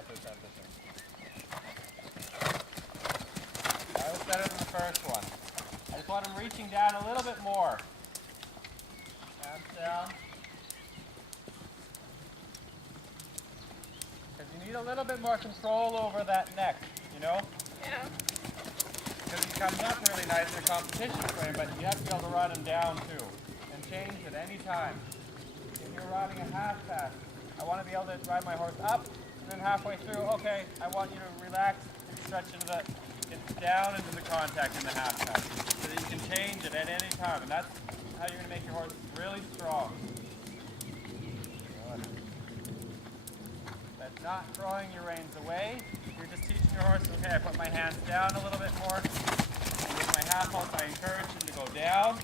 method transition. That was better than the first one. I just want him reaching down a little bit more. Hands down. Because you need a little bit more control over that neck, you know? Yeah. Because he comes up really nice in a competition frame, but you have to be able to ride him down too. And change at any time. If you're riding a half pass, I want to be able to ride my horse up, and then halfway through, okay, I want you to relax and stretch down into the contact in the half pass. So that you can change it at any time. And that's how you're going to make your horse really strong. Good. That's not throwing your reins away. You're just teaching your horse, okay, I put my hands down a little bit more. And with my half halt, I encourage him to go down.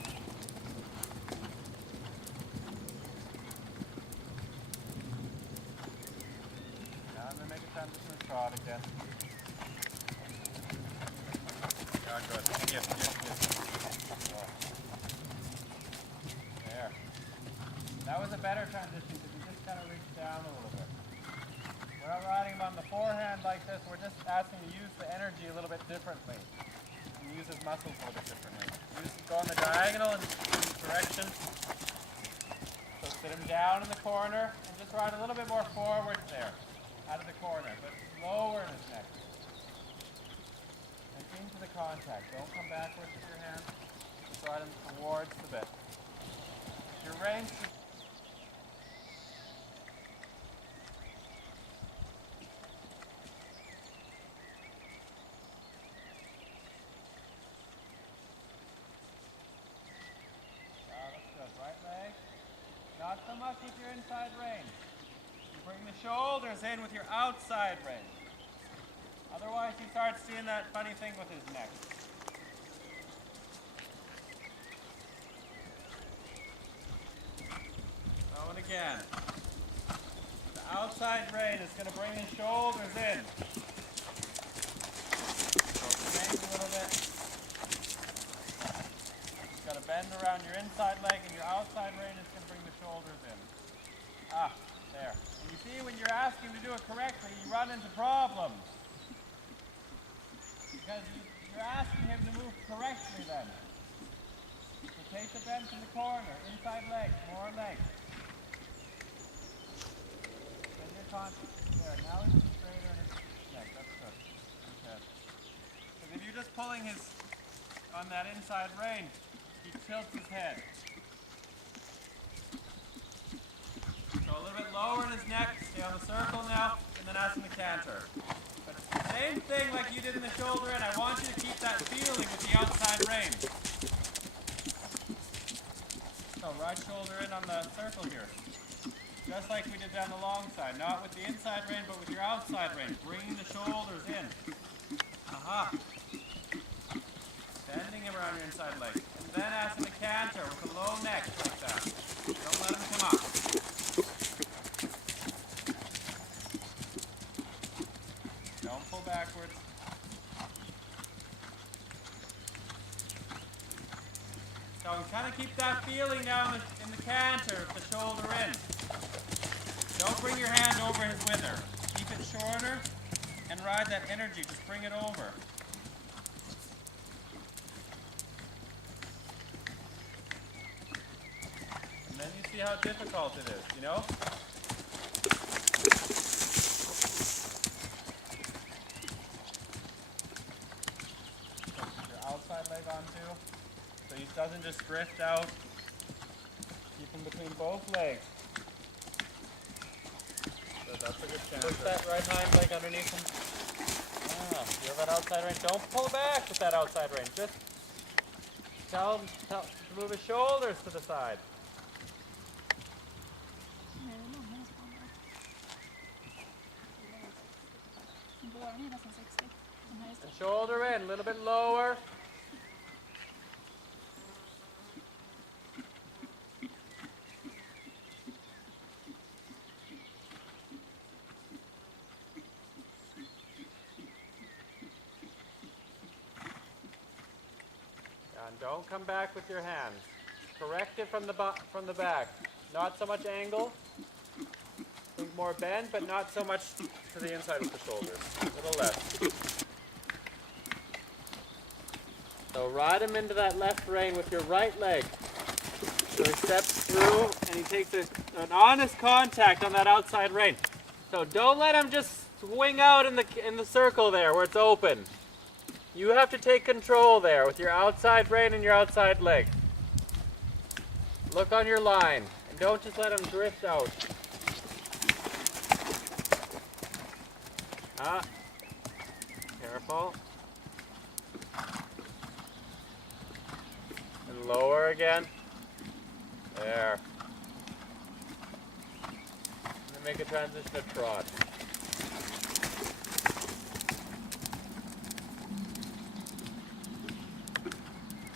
Now I'm going to make a transition to trot again. Yeah, good. Yes. Oh. There. That was a better transition because you just kind of reached down a little bit. We're not riding him on the forehand like this. We're just asking to use the energy a little bit differently. And use his muscles a little bit differently. Go on the diagonal in each direction. So sit him down in the corner and just ride a little bit more forward there. Out of the corner, but lower in his neck. And into the contact. Don't come backwards with your hand. Just ride him towards the bit. Your reins should not so much with your inside rein. You bring the shoulders in with your outside rein. Otherwise you start seeing that funny thing with his neck. Oh, and again. The outside rein is going to bring his shoulders in. So change a little bit. You've got to bend around your inside leg, and your outside rein is going to bring the shoulders in. Ah, there. And you see, when you're asking to do it correctly, you run into problems. Because you're asking him to move correctly then. So take the bend from the corner, inside leg, more leg. Then your contact. There, now he's straighter in his neck. That's good. Okay. Because if you're just pulling his on that inside rein, he tilts his head. So a little bit lower in his neck, stay on the circle now, and then ask him to canter. But same thing like you did in the shoulder in, I want you to keep that feeling with the outside rein. So right shoulder in on the circle here. Just like we did down the long side, not with the inside rein, but with your outside rein, bringing the shoulders in. Aha. Bending him around your inside leg. And then ask him to canter with a low neck like that. Don't let him come up. Don't pull backwards. So kind of keep that feeling now in the canter with the shoulder in. Don't bring your hand over his wither. Keep it shorter and ride that energy. Just bring it over. And then you see how difficult it is, you know? Put your outside leg on too. So he doesn't just drift out. Keep him between both legs. So that's a good chance. Push that right hind leg underneath him. Ah, feel that outside rein. Don't pull back with that outside rein. Just tell him to move his shoulders to the side. And shoulder in, a little bit lower. And don't come back with your hands. Correct it from the back. Not so much angle. Think more bend, but not so much to the inside of the shoulders. A little less. So ride him into that left rein with your right leg. So he steps through and he takes an honest contact on that outside rein. So don't let him just swing out in the circle there where it's open. You have to take control there with your outside rein and your outside leg. Look on your line and don't just let him drift out. Careful. And lower again. There. And then make a transition to trot.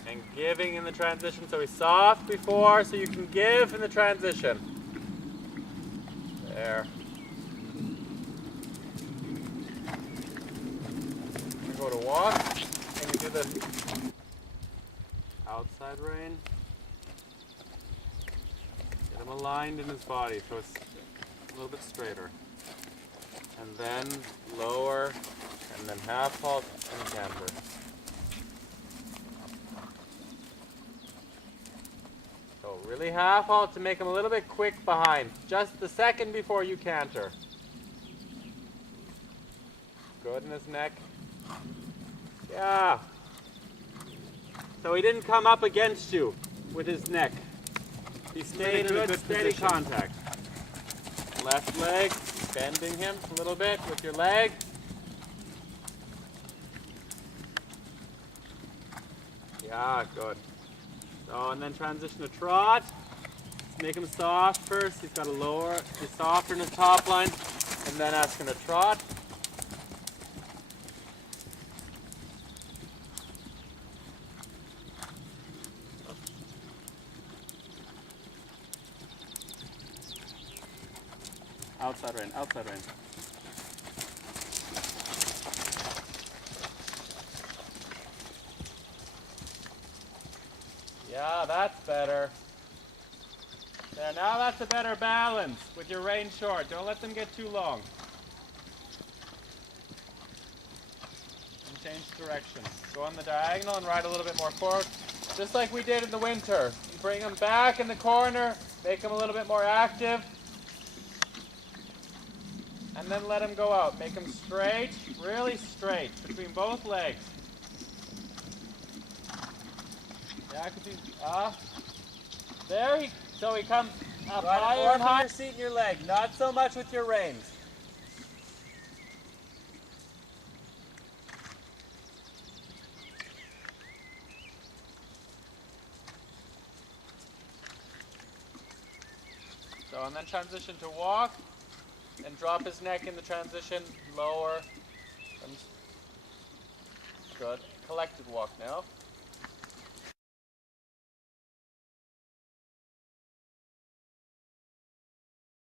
And giving in the transition, so he's soft before, so you can give in the transition. There. You go to walk, and you do the outside rein. Get him aligned in his body, so it's a little bit straighter. And then lower, and then half halt and canter. So really half halt to make him a little bit quick behind, just the second before you canter. Good in his neck. Yeah. So he didn't come up against you with his neck. He stayed in a good steady contact. Left leg, bending him a little bit with your leg. Yeah, good. So, and then transition to trot. Let's make him soft first. He's got to lower, he's softer in his top line, and then ask him to trot. Outside rein, outside rein. Yeah, that's better. There, now that's a better balance with your rein short. Don't let them get too long. And change direction. Go on the diagonal and ride a little bit more forward. Just like we did in the winter. You bring them back in the corner, make them a little bit more active. And then let him go out. Make him straight, really straight, between both legs. Yeah, I could do, there so he comes up higher and higher. Your seat and your leg, not so much with your reins. So, and then transition to walk. And drop his neck in the transition, lower. Good. Collected walk now.